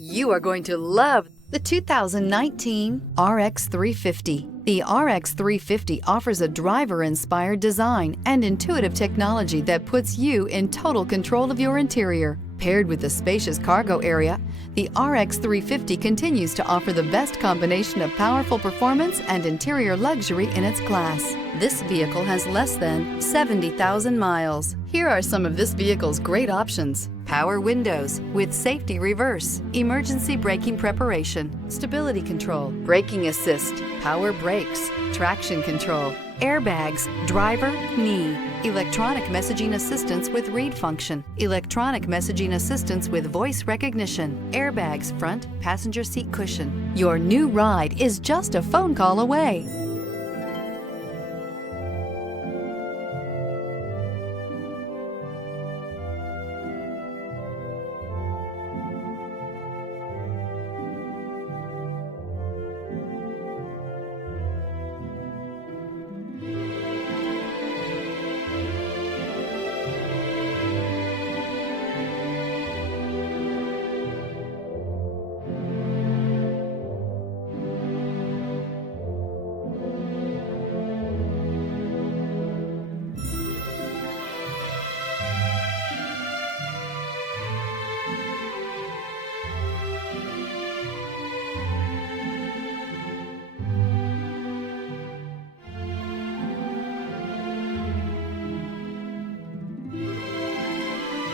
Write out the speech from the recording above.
You are going to love the 2019 RX 350. The RX 350 offers a driver-inspired design and intuitive technology that puts you in total control of your interior. Paired with the spacious cargo area, the RX 350 continues to offer the best combination of powerful performance and interior luxury in its class. This vehicle has less than 70,000 miles. Here are some of this vehicle's great options: power windows with safety reverse, emergency braking preparation, stability control, braking assist, power brakes, traction control, airbags, driver, knee, electronic messaging assistance with read function, electronic messaging assistance with voice recognition, airbags front, passenger seat cushion. Your new ride is just a phone call away.